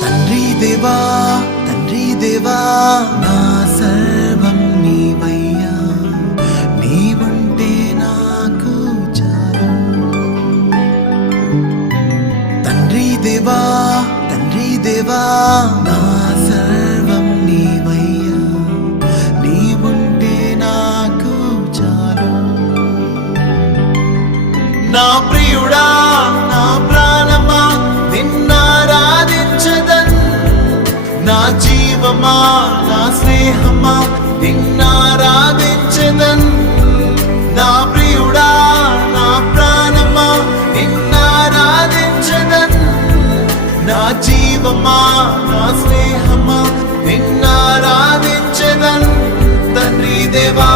తండ్రి దేవా తండ్రి దేవా నా సర్వం నీవయ్యా, నీవుంటే నాకు చాలు. తండ్రి దేవా తండ్రి దేవా నా సర్వం నీవయ్యా, నీవుంటే నాకు చాలు. నా ప్రియుడా నా ప్రాణమా నిన్నారాధించదన్, నా జీవమా నా స్నేహమా నిన్నారాధించదన్. నా ప్రియుడా నా ప్రాణమా నిన్నారాధించదన్, నా జీవమా నా స్నేహమా నిన్నారాధించదన్. తండ్రి దేవా